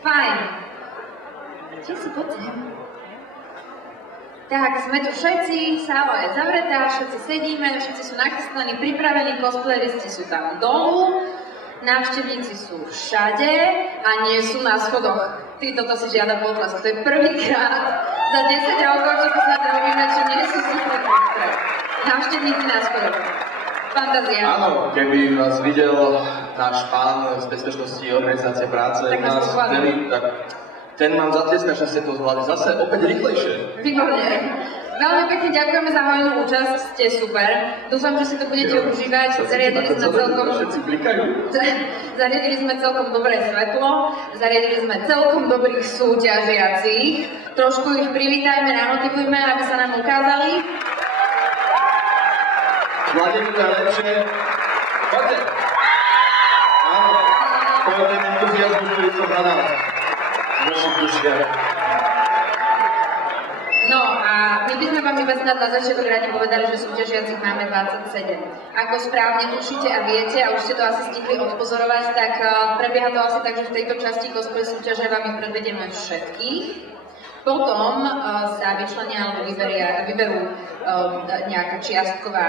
Fajn. Či si poďte? Tak, sme tu všetci, sála je zavretá, všetci sedíme, všetci sú nachystaní, pripravení, cosplayeristi sú tam dolu, návštevníci sú všade a nie sú na schodoch. Toto si žiada potlesk, to je prvýkrát za 10 rokov, čo tu snad robíme, čo nie sú super návštevníci na schodoch. Fantázia. Áno, keby vás videl náš pán z bezpečnosti organizácie práce, tak nás velí, tak ten mám zatlieskať, že ste to zvládli zase opäť rýchlejšie. Výborne. Veľmi pekne ďakujeme za hojnú účasť, ste super. Dúfam, že si to budete užívať. Zariadili sme celkom dobré svetlo, zariadili sme celkom dobrých súťažiacich. Trošku ich privítajme, nanotypujme, aby sa nám ukázali. Mladíku najlepšie. Poďte. Áno, poďte entuziazmu, ktorý som hľadal. No a my by sme vám iba snad na začiatok radi povedali, že súťažiacich máme 27. Ako správne tušíte a viete, a už ste to asi stihli odpozorovať, tak prebieha to asi tak, že v tejto časti cosplay súťaže vám ich predvedieme všetkých. Potom sa vyčlenia alebo vyberú nejaká čiastková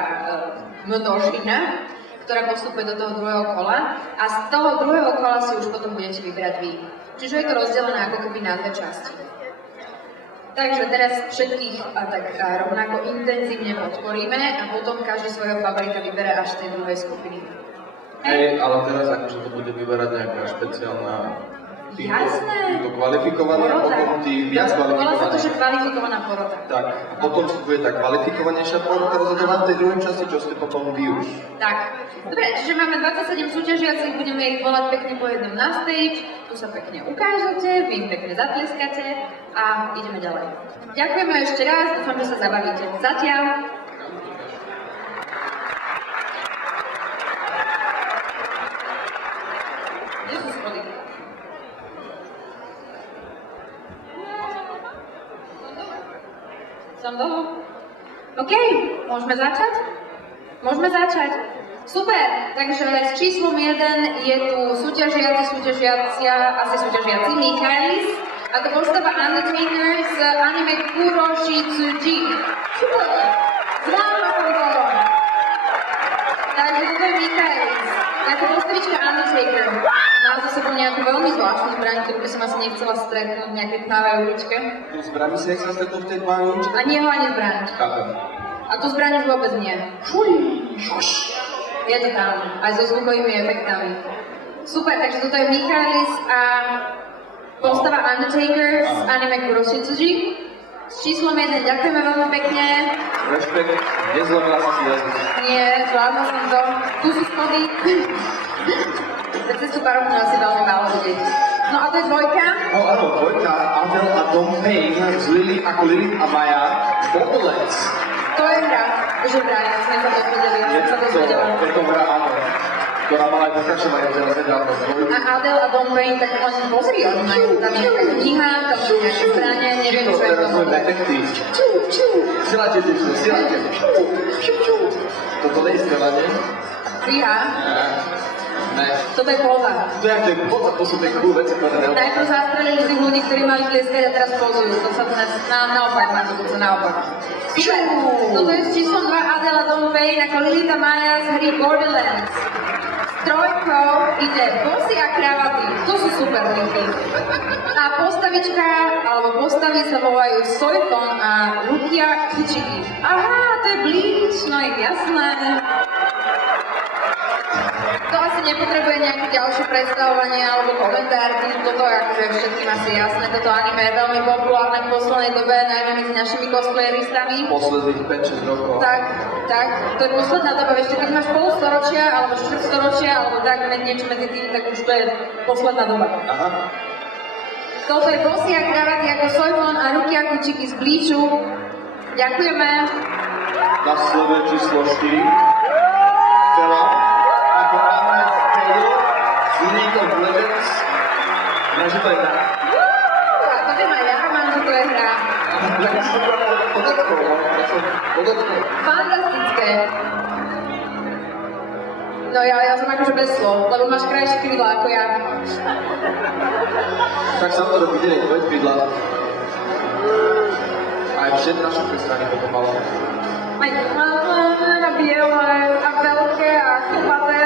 množina, ktorá postupuje do toho druhého kola a z toho druhého kola si už potom budete vybrať vy. Čiže je to rozdelené ako keby na dve časti. Takže teraz všetkých tak rovnako intenzívne podporíme a potom každý svojho favorita vybere až z tej druhej skupiny. Hej, ale teraz akože to bude vyberať nejaká špeciálna Jasné. To kvalifikované a potom tí viac kvalifikované. Volá sa to, že kvalifikovaná porota. Tak, a potom bude tá kvalifikovanejšia porota rozhodovať v tej druhej časti, čo ste potom vy už. Tak, dobre, čiže máme 27 súťažiacich, budeme ich volať pekne po jednom na stage, tu sa pekne ukážete, vy im pekne zatlieskate a ideme ďalej. Ďakujeme ešte raz, dúfam, že sa zabavíte. Zatiaľ. Kde sú schody? Som dolu. OK, môžeme začať? Môžeme začať. Super, takže s číslom 1 je tu súťažiaci Michaelis a to postava Undertaker z anime Kuroshitsuji. Super, zvládla som to. Takže to je Michaelis. Ako postavička Undertaker. Má za sebou nejakú veľmi zvláštnu zbraň, ktorú by som asi nechcela stretnúť v nejakej tmavej uličke. Tu zbraň si nechcela stretnúť v tej tmavej uličke? A nie ho ani zbraň. Chápem. A tu zbraň už vôbec nie. Je to tam, aj so zvukovými efektami. Super, takže toto je Michaelis a postava Undertaker z anime Kuroshitsuji. S číslom 1 ďakujeme veľmi pekne. Rešpekt, nezlomila si jazyk. Nie, zvládla som to. Tu sú schody. Cez tú barovňu asi veľmi málo vidieť. No a to je dvojka. Áno, dvojka. Adel a Dom Payne z Lily a Maja z Borderlands. To je hra. Už je hra, ja sme sa dozvedeli, Je to hra, áno. Ktorá mala aj pokračovanie teraz nedávno. A Adel a Dom Payne, tak oni pozri, oni majú tam nejaká kniha, tam sú nejaké zbrane, neviem čo je to. Teraz sme detektív. Sielate, dievčino, sielate. Toto nie je strelanie? Kniha? Ne. Toto je póza. To je póza, to sú tie cool veci, ktoré neopak. Najprv zastrelili tých ľudí, ktorí mali tlieskať a teraz pózujú. To sa to naopak má, to sa naopak. Toto je s číslom 2 Adel a Dom Payne ako Lilita Maja z hry Borderlands. Trojkou ide bosy a kravaty. To sú super linky. A postavička, alebo postavy sa volajú Soifon a Rukia Kichiki. Aha, to je Bleach, no je jasné. To asi nepotrebuje nejaké ďalšie predstavovanie alebo komentárky, toto je akože všetkým asi jasné, toto anime je veľmi populárne v poslednej dobe, najmä medzi našimi cosplayeristami. Posledných 5-6 rokov. Tak, to je posledná doba, ešte keď máš polstoročia alebo štvrtstoročia alebo tak niečo medzi tým, tak už to je posledná doba. Aha. Toto je bosy a kravaty ako Soifon a Rukia Kichiki z Bleachu. Ďakujeme. Nasleduje číslo 4. Stella. Ako máme spolu z League of Legends. Takže to je hra. A to viem aj ja, mám, že to je hra. Podotkol. Fantastické. No ja som akože bez slov, lebo máš krajšie krídla ako ja. Tak sa to vidieť, tvoje krídla. Aj všetko naše strany potom malo. Aj malé a biele a veľké a chlpaté.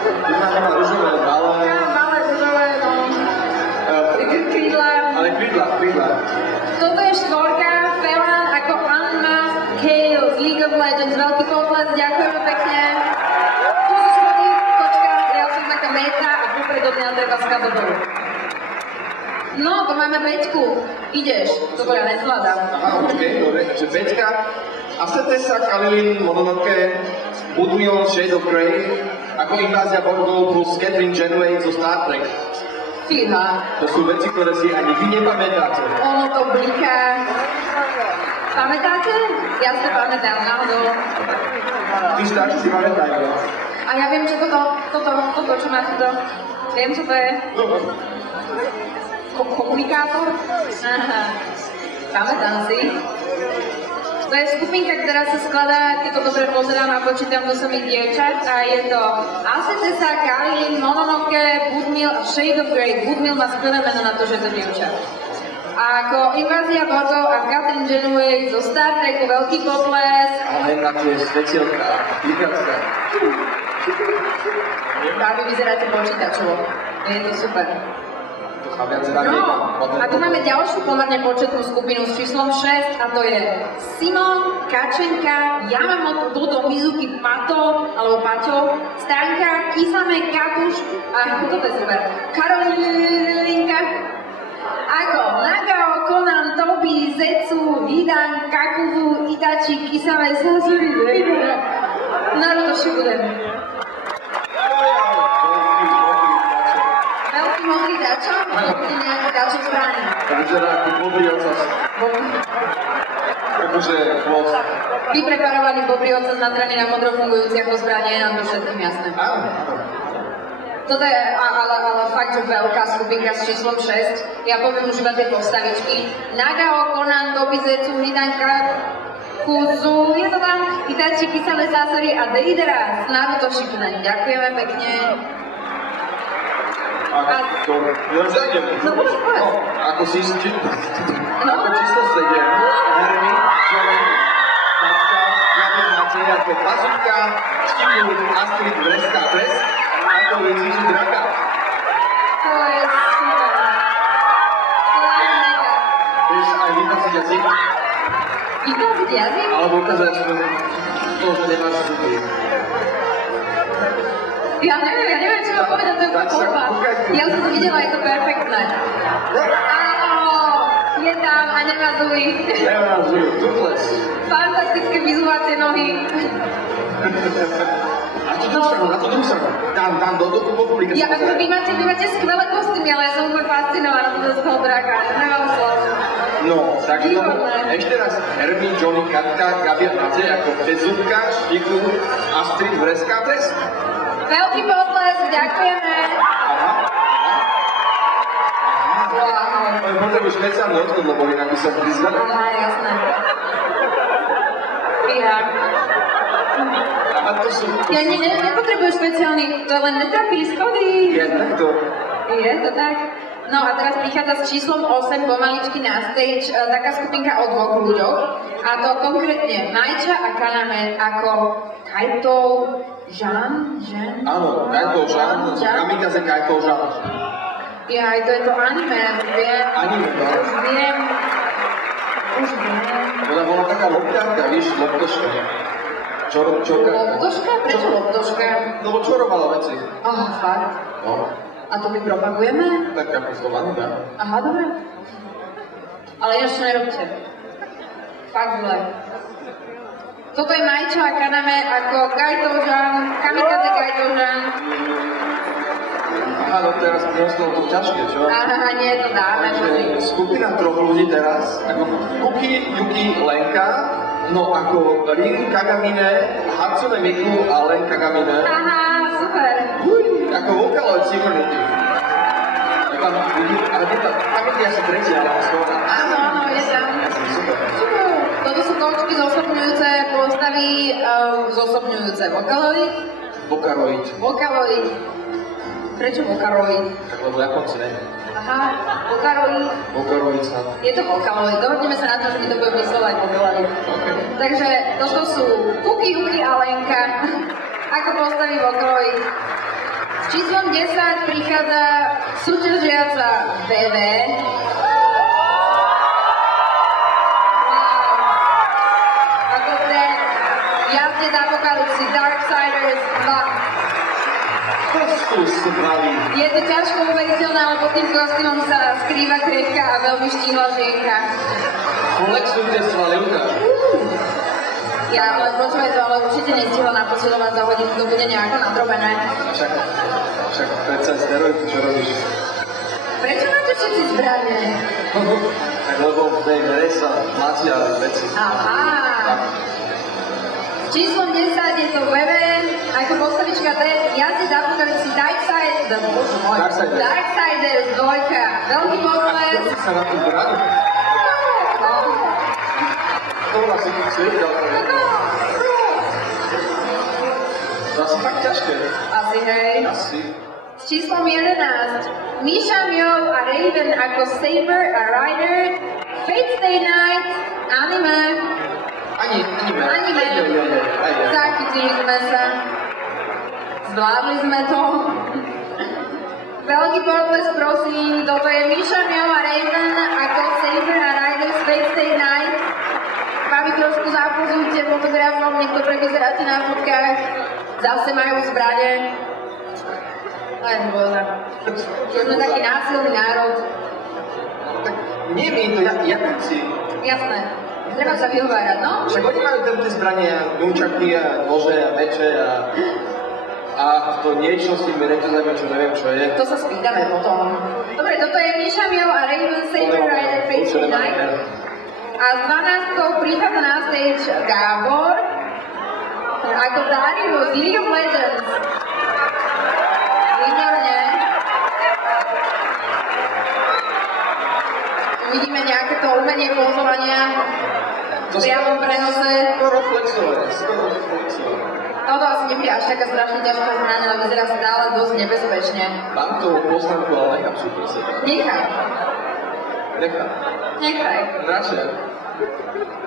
Ty máš iba ružové, malé. Ja malé ružové, no. Krídla. Ale krídla. Toto je štvorka, Felon ako Unmasked Kale z League of Legends. Veľký potles, ďakujeme pekne. Tu sú schody, počka, ja som taká meta a popredobne na treba skado dolu. No, to máme Beťku. Ideš, toto ja nezvládam. Aha, dobre, takže Beťka. Asetesa, Kalilin, Mononoke, Woodmill, Shade of Grey, ako Invázia Borgov plus Catherine Janeway zo Star Trek. Fíha. To sú veci, ktoré si ani vy nepamätáte. Ono to bliká. Pamätáte? Ja si to pamätám, náhodou. Tí starší si pamätajú. A ja viem, čo toto, čo máte to. Viem, čo to je. Komunikátor? Aha. Pamätám si. To je skupinka, ktorá sa skladá, keď to dobre pozerám a počítam do samých dievčat, a je to Asetesa, Kalilin, Mononoke, Woodmill a Shade of Grey. Woodmill má skvelé meno na to, že to dievčat. A ako Invázia Borgov a Catherine Janeway zo Star Treku, veľký potles. Ale na tie svetielka, vykracka. Práve vyzeráte počítačovo. Je to super. No, a tu máme ďalšiu pomerne početnú skupinu s číslom 6 a to je Simon, Kačenka, Yamamoto, Dodo, Mizuki, Pato, alebo Paťo, Stanka, Kisame, Katuš a toto je super, Karolinka, ako Nagao, Conan, Tobi, Zetsu, Hidan, Kakuzu, Itachi, Kisame, Sasori, Naruto Shippuden. Veľký modrý dačo? Bude nejaký dačo zbraní. To vyzerá ako bobrý ocas. Akože chvost. Vypreparovaný bobrý ocas nadraný na modro fungujúci ako zbranie, je nám to všetkým jasné. Áno. Toto je ale fakt, že veľká skupinka s číslom 6. Ja poviem už iba tie postavičky. Nagao, Conan, Tobi, Zetsu, Hidanka, Kuzu, je to tam, Itachi, Kisame, Sasori a Deidara z Naruto Shippuden. Ďakujeme pekne. Ako si ako číslo 7, Hermy, Jolen, Matka, Javier Matej, ako Bazooka, Štipu, Astrid, Vreska, Pes, ako Vycíži Draka. To je super. To je mega. Vieš aj vykaziť jazyk? Vykaziť jazyk? Alebo ukázať to, že nemáš zuby. Ja neviem, čo mám povedať, to je kopa. Ja som to videla, je to perfektné. Áno, je tam a nemá zuby. Nemá zuby, duples. Fantastické vizuácie nohy. A čo na to druhú stranu? Tam, do publikácie. Ja, vy máte skvelé kostýmy, ale ja som úplne fascinovaná z toho draka. Nemám slov. No, tak ešte raz Hermy, Johnny, Katka, Gabi a Matej ako Bezúbka, Štiku, Astrid, Vreska, Pes. Veľký potles, ďakujeme. Wow. Potrebujú špeciálny odchod, lebo inak by sa vyzvali. Aha, jasné. Fíha. A to sú... Ja nepotrebujem špeciálny, to len netrafili schody. Je takto. Je to tak. No a teraz prichádza s číslom 8 pomaličky na stage taká skupinka o dvoch ľuďoch. A to konkrétne Majča a Kaname ako Kaito Žan? Áno, Kaito Žan, Kamikaze Kaito Žan. Jaj, to je to anime, viem. Anime, no? Už viem. Ona bola taká lopťárka, víš, loptoška. Loptoška? Prečo loptoška? Lebo čorovala veci. Aha, fakt. No. A to my propagujeme? Tak ako to anime. Aha, dobre. Ale ináč to nerobte. Fakt zle. Toto je Majčo a Kaname ako Kaito-žan, Kamikaze Kaito-žan. Aha, no teraz mi ostalo to ťažké, čo? Aha, nie, to dáme. Skupina troch ľudí teraz, ako Kuki, Yuki, Lenka, no ako Rin Kagamine, Hatsune Miku a Len Kagamine. Aha, super. Ako Vocaloid Symphony. Tam vidí, ale tam je asi tretí, ale on skôr. Áno, je tam. Super. Toto sú koučky zosobňujúce postavy, zosobňujúce Vocaloid. Vocaloid. Vocaloid. Prečo Vocaloid? Tak lebo Japonci, ne? Aha, Vocaloid. Vocaloid sa. Je to Vocaloid. Dohodneme sa na to, že mi to bude vyslovať Vocaloid. Okay. Takže toto sú Kuky, Juky a Lenka. Ako postaví Vocaloid. S číslom 10 prichádza súťažiaca BV. Ako ten jazdec Apokalypsy Darksiders 2. To sú svaly. Je to ťažko uveriteľné, ale pod tým kostýmom sa skrýva krehká a veľmi štíhla žienka. Flexujte svaly, ukáž. Ja len počúvaj to, ale určite nestihla napočúvať za hodinu, to bude nejako nadrobené. Však predsa steroid, čo robíš? Prečo máte všetci zbranie? Tak lebo v tej hre sa mlácia veci. Aha. S číslom 10 je to Weven, ako postavička D, jazdec Apokalypsy Darksiders 2. Veľký potles. A sa na tým bránu? To asi svedel. To asi fakt ťažké. Asi hej. Asi. S číslom 11 Misha, Meow a Raven ako Saber a Ryder, Fate Stay Night, Anime. Anime. Zachytili sme sa. Zvládli sme to. Veľký potles, prosím. Toto je Misha, Meow a Raven ako Saber a Ryder, Fate Stay Night. Babi, trošku zapozujte fotografom, niekto prevyzeráte na fotkách. Zase majú zbrane. Aj bože. Že sme taký násilný národ. Tak nie my, to Japonci. Jasné. Treba sa vyhovárať, no? Však oni majú tam tie zbrania, nunčaky a nože a meče a to niečo s tými reťazami, čo neviem čo je. To sa spýtame potom. Dobre, toto je Misha, Meow a Raven, Saber, Ryder, Fate Stay Night. A s 12 prichádza na stage Gábor ako Darius z League of Legends. Výborne. Uvidíme nejaké to umenie pozovania v priamom prenose. Skoro flexovať. Toto asi nebude až taká strašne ťažká zbraň, ale vyzerá stále dosť nebezpečne. Mám tú poznámku, ale nechám sú pre seba. Nechaj. Radšej.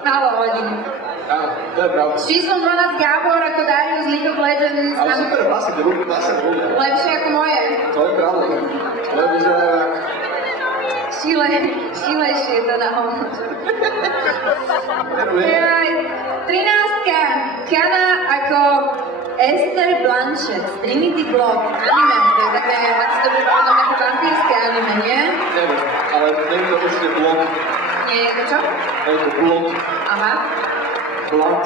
Málo hodín. Áno, to je pravda. S číslom 12 Gábor ako Darius z League of Legends. Ale super vlasy, ľudia. Lepšie ako moje. To je pravda. To je vyzerá jak... Štílejšie to na hovno. 13. Kana ako Esther Blanchett z Trinity Blood. Anime, to je také, ak si to pripadám, ako vampírske anime, nie? Neviem, ale neviem to určite blond. Nie, je to čo? Je to blond. Aha. Blond.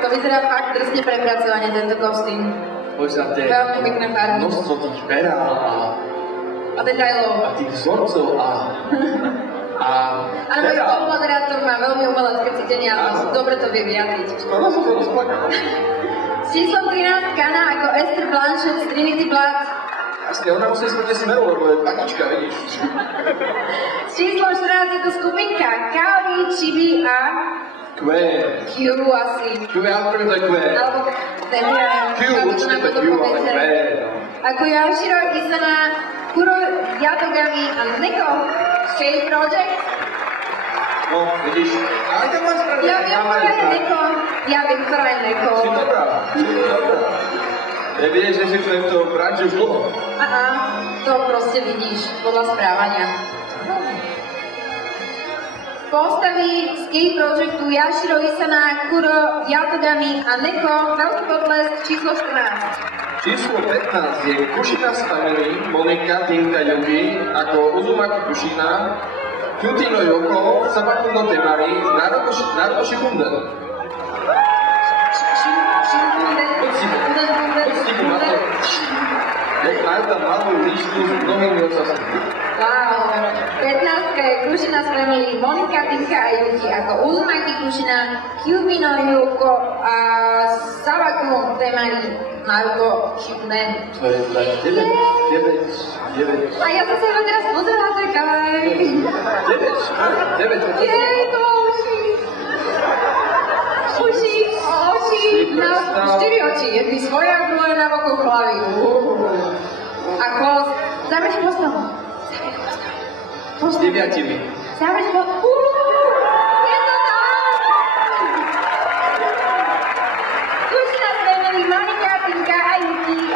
To vyzerá fakt drsne prepracovanie, tento kostým. Poď sa tie... Veľmi pekné farby. Množstvo tých perál A detailov. a tých vzorcov a Ale môj spolumoderátor má veľmi umelecké cítenie a dobre to vie vyjadriť. Skoro som sa rozplakal. S číslom 13 Kana ako Esther Blanchett z Trinity Blood. Jasne, ona musí smrť smeru, lebo je panička, vidíš. S číslom 14 je to skupinka Kaori, Chibi a Q. Q asi. Q, ja prvý to je Q. Alebo Q, určite to Q, ale Q. Ako Yashiro Isana, Kuro Yatogami a Neko Shade Project. No, vidíš. Ale tam máš pravdu. Ja viem, ktorá je Neko. Ja viem, ktorá je Neko. Si dobrá. Nevieš, že si v tento branži už dlho. Aha, to proste vidíš podľa správania. Postavy Skate Projectu Yashiro Isana, Kuro Yatogami a Neko, veľký potlesk číslo 14. Číslo 15 je Kushina's Family, Monika, Tinka, Yuki, ako Uzumaki Kushina, Kyuti no Yoko, Sabaku no Temari, Naruto Shippuden. Majú tam malú líšku s mnohými ocasmi. Wow, 15 je Kushina's Family, Monika, Tinka a Yuki, ako Uzumaki Kushina, Kyubi no Yuko a Sabaku no Temari, Naruto Shippuden. To je tak 9. A ja som sa iba teraz pozerala, to je kavaj. 9. Jej, to uši. Uši. No, 4 oči, jedný svoje a druhé na boku hlavy. A chvost. Zavrieť chvostom. S 9. Zavrieť chvostom. Je to tam! Už nás venili Monika, Tinka a Juki.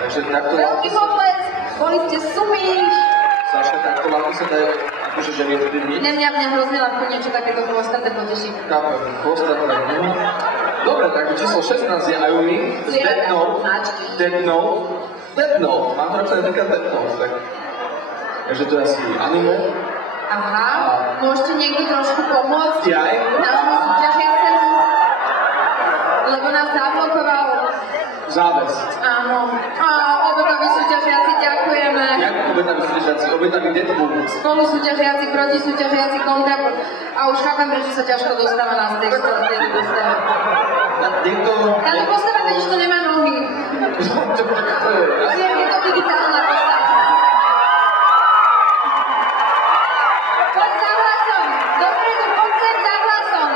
Takže takto... Veľký potles, boli ste sumíš. Saška, takto vám sa dajú, akože že nie vtedy nič? Mňa hrozne ľahko niečo takéto chvostaté poteší. Kápem, chvostaté. Dobre, takže číslo 16 je Ayumi z Death Note. Mám to napísané taká Death Note, tak... Takže to je asi anime. Aha, môžete niekto trošku pomôcť? Jaj. Nášmu súťažiacemu, lebo nás zablokoval. Záves. Áno. A obetaví súťažiaci, ďakujeme. Jak obetaví súťažiaci? Obetaví Deadpool. Spolu súťažiaci, proti súťažiaci, kontra. A už chápem, prečo sa ťažko dostáva na z tejto postave. Táto postava totiž to nemá nohy. Je to digitálna postava. Poď za hlasom. Dopredu, poď sem za hlasom.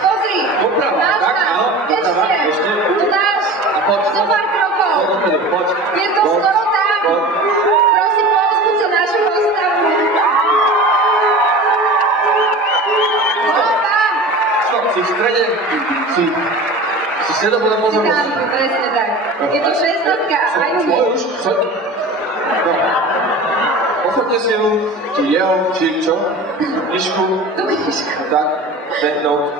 Pozri. Doprava, Máš tak, tam. áno. Doprava, ešte. Tu dáš. Zo pár krokov. Poď. Je to skoro tam. Prosím, povzbuď sa našu postavu. Opa. Stop, si v strede. Si stredobodom pozornosti. Presne tak. Je to 16 a Ayumi. Už? No. Pochodne si ju, či jeho, či čo? Knižku. Tu knižku. Tak, Death Note.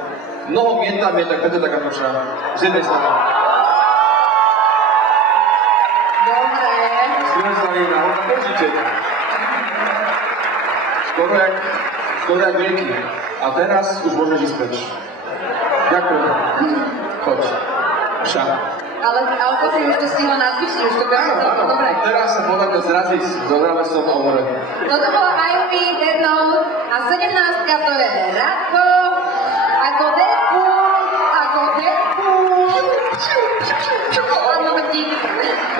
Mnoho mien tam je, tak preto taká možná. Z jednej strany. Dobre. Z druhej strany na požitek. Skoro jak lieky. A teraz už môžeš ísť preč. Ďakujem. Choď. Ša. Ale pozri, už to stihla nazvičiť, už to bude celkom dobre. Teraz sa podarilo zraziť, zobráme som hovore. Toto bola Ayumi, Death Note a 17 to je Radko, ako Deadpool. Áno, dík.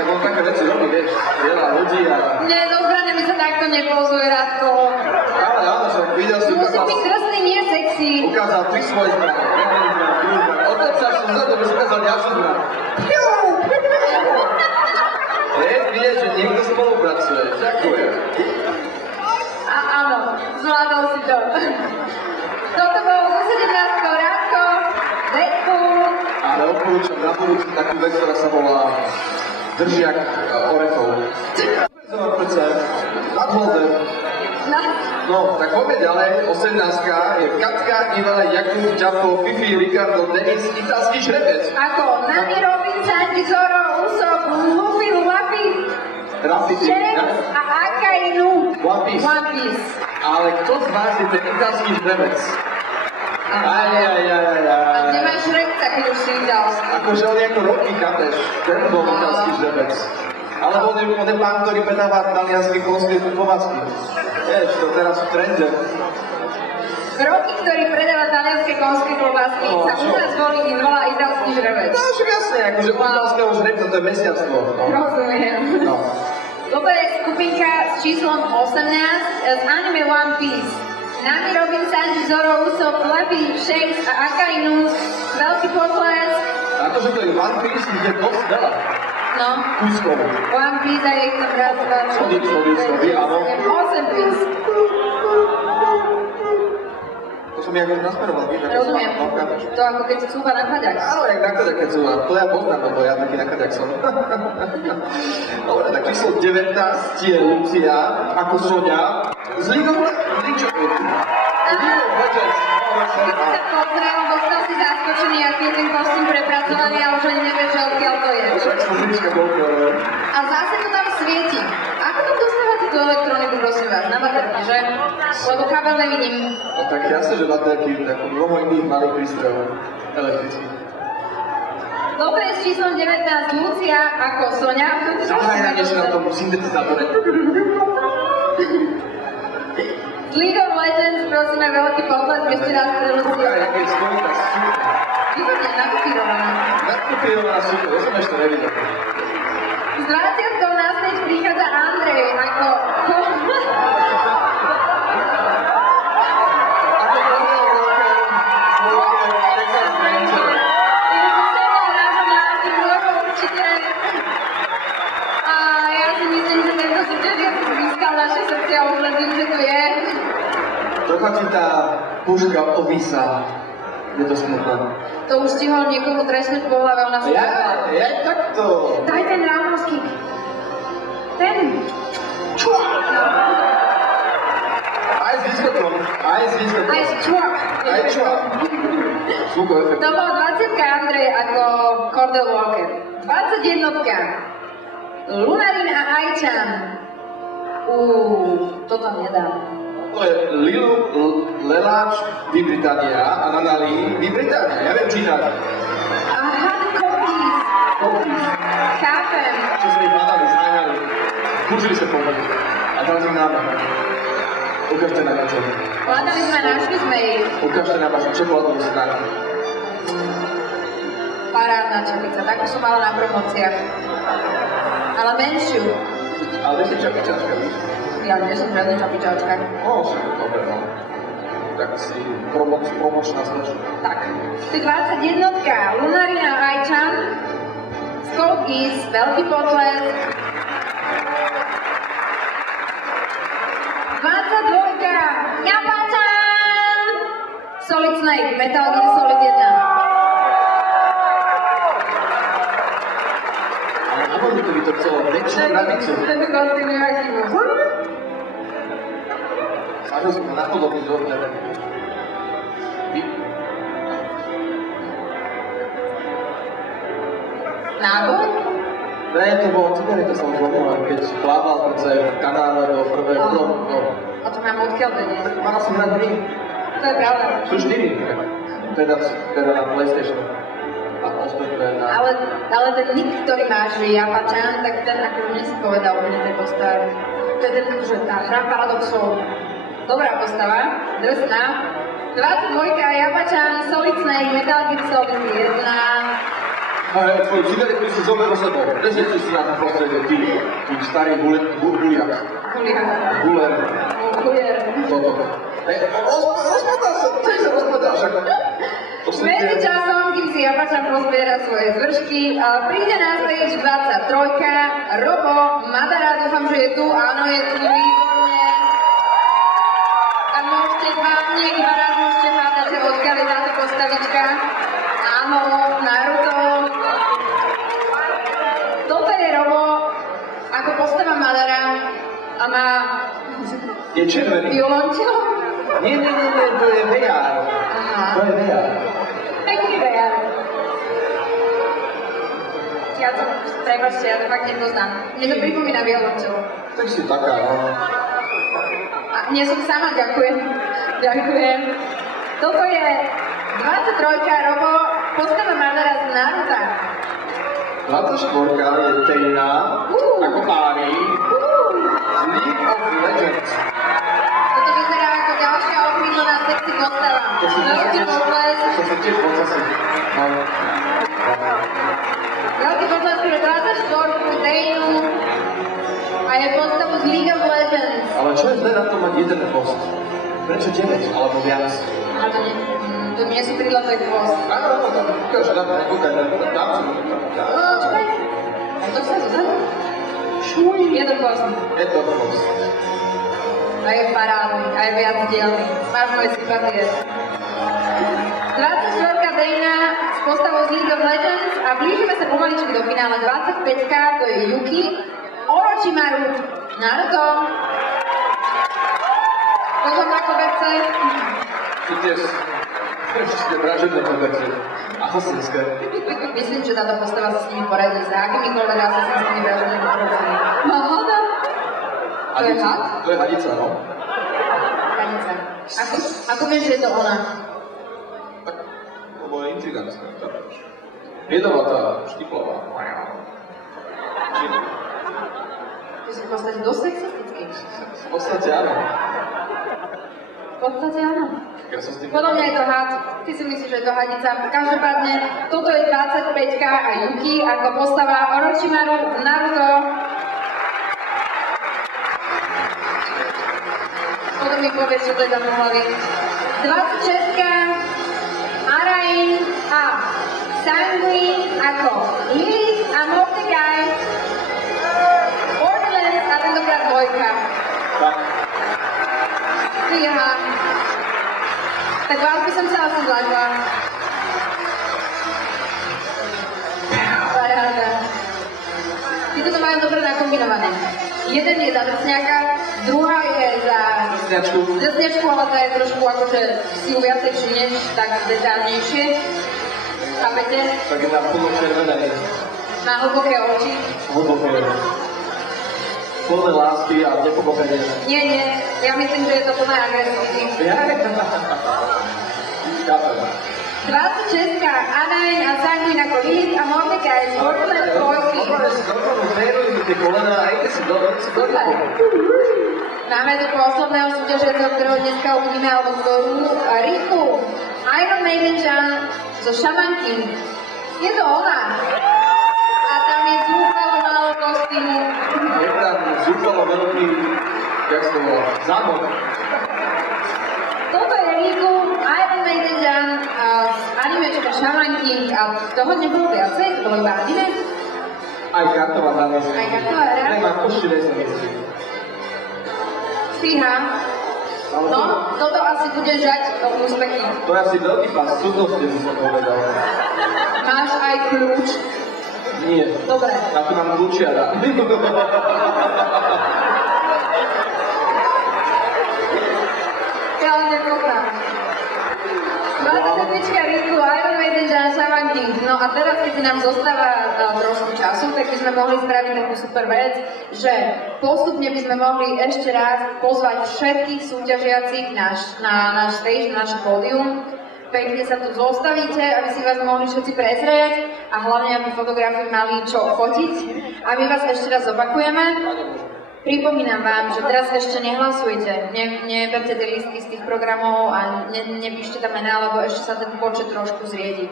Tak on také veci robí, vieš, veľa ľudí a... Nie, so zbraniami sa takto nepozuje, Radko. Ale áno, som videl si... Musí byť drsný, nie sexy. Ukázal 3 svoje zbrane. Otoč sa som za to, že ukázal ďalšiu zbranu. Vidieť, že niekto spolupracuje. Ďakujem. A áno, zvládol si to. Toto bolo zo 17 Radko, Deadpool. Ale odporúčam na budúci takú vec, ktorá sa volá držiak orechov. Nadholder. No, tak poďme ďalej. 18 je Katka, Ivana, Jakub, Ďafo, Fifi, Ricardo, Denis, italský žrebec. Ako Nami Robinson, Zoro, Usopp, Luffy, Rafi, James a Akainu. One Piece. Ale kto z vás je ten italský žrebec? A kde máš žrebca, keď už si ich dal? Akože on je ako roky, chápeš? Ten bol italský žrebec. Alebo on je pán, ktorý predáva talianské konské povazky. Vieš, to teraz v trende. Roky, ktorý predáva talianské konské klobásky, sa u nás volá italský žrebec. No, však jasne, akože u italského žrebca to je mesiactvo. Rozumiem. No. Toto je skupinka s číslom 18 z anime One Piece. Nami Robinson, Zoro, Usopp, Luffy, Shanks a Akainu. Veľký potles. A to, že to je One Piece, je dosť veľa. No. Kúskov. One Piece a je ich tam raz, dva, Schody, áno. 8 Piece. To som ja akože nasmeroval, víš, ako som Rozumiem. mám kápeš. To ako keď si cúva na chadiak. Áno, jak na kadek, keď som, to ja poznám, lebo ja taký na kadek som. Dobre, tak číslo 19 je Lucia, ako Sonia, z League of Legends. Keď si sa pozrel, bol som si zaskočený, aký je ten kostým prepracovaný a už ani nevieš, že odkiaľ to je. A zase to tam svieti. Ako tam dostávate tú elektroniku, prosím vás, na baterky, že? Lebo kábel nevidím. No tak jasne, že baterky, ako mnoho iných malých prístrojov elektrických. Dobre, s číslom 19 Lucia ako Sonia. Zahrajneš na tom syntetizátore. Z League of Legends, prosíme, veľký potlesk, ešte raz pre Lucia. Jak je spojitá super. Výborne, nakopírovaná. Nakopírovaná super, ja som ešte nevidel. Z 20 na stage prichádza Andrej ako... Ako Texas trocha ti tá puška ovísa. Je to smutné. To už stihol niekomu trestnúť po hlave, ona sa... Ja takto. Daj ten roundhouse kick. Ten. Aj s výskokom. Aj čuak. Aj čuak. Super efekt. To bol 20-ka Andrej ako Cordell Walker. 21-ka. Lunarin a Ajčan. Toto nedám. To je Lilu Leláč, Vy Británia a Nanali, Vy Británia. Ja viem čítať. Aha, Kopis. Chápem. Čo sme ich hľadali, zháňali. Skúšili sa pomôcť. A teraz im dáme. Ukážte na niečo. Hľadali sme, našli sme ich. Ukážte na vašu čokoládovú stránku. Parádna čepica, takú som mala na promóciách. Ale menšiu. Ale si čapičačka, víš? Ja nie som žiadna čapičačka. Však, dobre, no. Tak si promočná značka. Tak. To je 21-ka, Lunarina Ajčan, Scott Geese, veľký potles. 22-ka, Japačan, Solid Snake, Metal Gear Solid 1. Ale navodne to by to chcelo väčšiu krabicu. Tento kostým je aj chybu. Snažil som to napodobniť do mňa. Náboj? Ne, to bolo cigareta, som zlomil, keď plával v kanále do prvého. A to mám odkiaľ vedieť. Mala som hrať hry. To je pravda. Sú 4. Teda na PlayStation. A ostatné na... Ale ten nick, ktorý máš, že Japačan, tak ten akože mne si povedal úplne tej postavy. To je ten, že tá hra paradoxov. Dobrá postava, drsná. 22-ka Japačan, Solid Snake, Metal Gear Solid 1. Ale tvoju cigaretu si zober do sebou. Nezjedzte si na to prostredie, ty starý buliak. Gulier. Guler. Toto. Rozpadá sa, ty sa rozpadá, však... Medzi časom, kým si Japačan pozbiera svoje zvršky, príde na stage 23-ka, Robo Madara, dúfam, že je tu, áno, je tu, výborne. A môžete dva raz môžete hľadať, že odkiaľ je táto postavička. Áno, Naruto. Toto je Robo, ako postava Madara a má... Je červený. Violončelo? Nie, to je VR. Aha. To je VR. Pekný VR. Ja to, prepáčte, ja to fakt nepoznám. Mne to pripomína violončelo. Tak si taká, no. A nie som sama, ďakujem. Ďakujem. Toto je 23-ka Robo, postava Madara z Naruta. 24-ka je Teina, ako Ari, z League of Legends. Toto vyzerá ako ďalšia obmýlená sexy postava. Veľký potles. To sa tiež podsasí. Veľký potles pre 24-ku Teinu a je postavu z League of Legends. Ale čo je zle na to mať jeden post? Prečo 9 alebo viac? A to nie sú krídla, to je chvost. Áno, tak ukáž, dám si. Čakaj. To sa zozadu? Šuj. Je to post. Je to post. A je parádny, a je viac dielný. Máš moje sympatie. 24-ka Dana s postavou z League of Legends a blížime sa pomaličky do finále. 25-ka, to je Yuki. Orochimaru, Naruto. Pozor na koberce. Ty tiež ste vražedné koberce. Asasinské. Myslím, že táto postava sa s nimi poradí. Za akýmikoľvek asasinskými vražednými kobercami. Hada? To je had? To je hadica, no. Hadica. Ako vieš, že je to ona? Tak, lebo je intrigantská. Jedovatá, štiplavá. Ty si v podstate dosť sexistický. V podstate áno. V podstate áno. Ja som s tým... Podľa mňa je to had. Ty si myslíš, že je to hadica. Každopádne, toto je 25-ka a Yuki ako postava Orochimaru, Naruto. Potom mi povieš, čo to je tam v hlavi. 26-ka Arain a Sanguine ako Lilith a Mordecai. Borderlands a tentokrát dvojka. Tak. Fíha. Jeden je za drsňaka, druhá je za drsňačku, ale tá je trošku akože si ju viacej všimneš, tak detálnejšie. Chápete? Tak je tam plno červené. Má hlboké oči. Hlboké. Plné lásky a nepochopenie. Nie, ja myslím, že je to plné agresivity. Chápem. 26 Anain a Sanguin ako líd a Mordecai z Borderland trojky. Máme tu posledného súťažiaceho, ktorého dneska uvidíme, alebo ktorú Riku. Iron Maiden zo Shaman King. Je to ona. A tam je zúfalo málo kostýmu. Je tam zúfalo veľký, jak sa to volá, zámok. Toto je Riku, Iron Maiden z animečka Shaman King, a toho nebolo viacej, to bolo iba anime. Aj kartová hra. Aj kartová hra. Nemám poštěné sa myslím. Stíham. No, toto asi bude žať o úspechy. To je asi veľký pás súdnosti, by som povedal. Máš aj kľúč? Nie. Dobre. Na to mám kľúčiara. Ja len nepoznám. 27 Riku, Iron Maiden, Shaman King. No a teraz, keď si nám zostáva trošku času, tak by sme mohli spraviť takú super vec, že postupne by sme mohli ešte raz pozvať všetkých súťažiacich na náš stage, na naše pódium. Pekne sa tu zostavíte, aby si vás mohli všetci prezrieť a hlavne, aby fotografi mali čo fotiť. A my vás ešte raz opakujeme. Pripomínam vám, že teraz ešte nehlasujete, neberte tie listky z tých programov a nepíšte tam mená, lebo ešte sa ten počet trošku zriedi.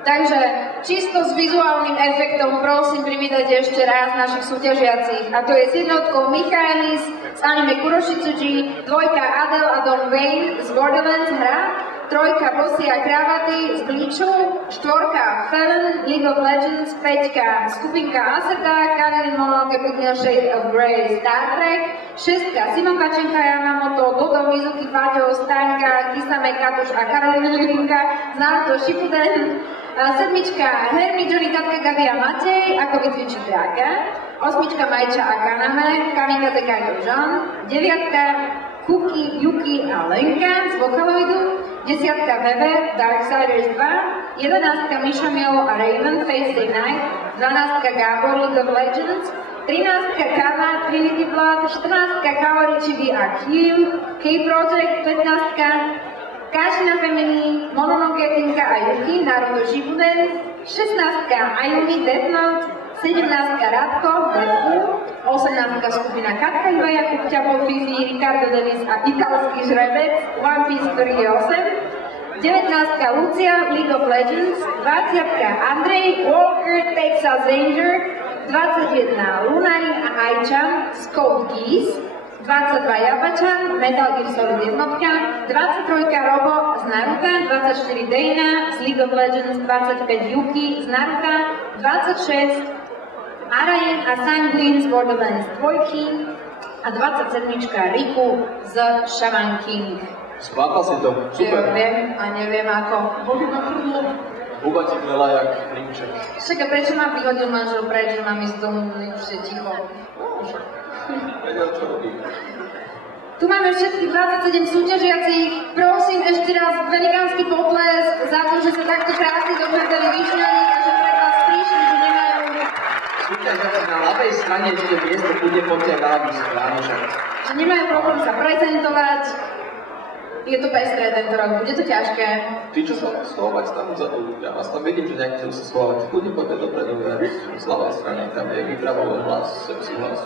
Takže čisto s vizuálnym efektom prosím privítať ešte raz našich súťažiacich. A to je s jednotkou Michaelis z anime Kuroshitsuji, dvojka Adele a Don Wayne z Borderlands hra, trojka Bossy a Kravaty z Bleachu, štvorka Felon, League of Legends, peťka skupinka Aseta, Karin Mononoke Pigment Shade of Grey, Star Trek, šestka Simon Pačenka, Yamamoto, Dodo, Mizuki, Paťo, Staňka, Kisame, Katuš a Karolina Lilinka z Naruto Shippuden, sedmička Hermi, Johnny, Katka, Gabi a Matej, ako vycvičí Draga, osmička Majča a Kaname, Kamikaze, Kaido, Jean, deviatka Kuki, Yuki a Lenka z Vocaloidu, 10 Bebe, Darksiders 2, 11 Misha Milo a Raven, Face Day Night, 12 Gabor, League of Legends, 13 Kama, Trinity Blood, 14 Kaori Chibi a Q, K-Project, 15 Kashina Family, Mononoke Tinka a Yuki, Naruto Shippuden, 16 Ayumi, Death Note, 17 Radko, Deathpool, 18 skupina Katka Ivaja, Kupťapol, Fifi, Ricardo Davis a italský žrebec, One Piece, ktorý je 8, 19 Lucia, League of Legends, 20 Andrej, Walker, Texas Ranger, 21 Lunari a Aichan, Scott Geese, 22 Japačan, Metal Gear Solid 1, 23 Robo z Naruto, 24 Dana z League of Legends, 25 Yuki z Naruto, 26 Arayen a Sanguin z Borderlands 2 a 27 Riku z Shaman King. Sklapal si to, super. Ja viem a neviem ako. Huba ti veľa jak rimček. Však a prečo ma vyhodil manžel preč, že mám ísť domu, už je ticho. Vedel, čo robí. Tu máme všetkých 27 súťažiacich. Prosím ešte raz velikánsky potlesk za to, že sa takto krásne dovedali vyšňali a že pred vás prišli, že nemajú... Súťažiaci na ľavej strane ešte miesto bude poďte na ľavú stranu. Že nemajú problém sa prezentovať. Je to pestré tento rok, bude to ťažké. Ty čo sa schovať tam vzadu? Ja vás tam vidím, že nejaký sa schovať. Kľudne poďte dopredu, z ľavej strany, tam je vypravový hlas, sepsí hlas.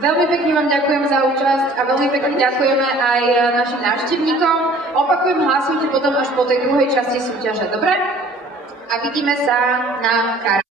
Veľmi pekne vám ďakujem za účasť a veľmi pekne ďakujeme aj našim návštevníkom. Opakujem, hlasujte potom až po tej druhej časti súťaže, dobre? A vidíme sa na karte.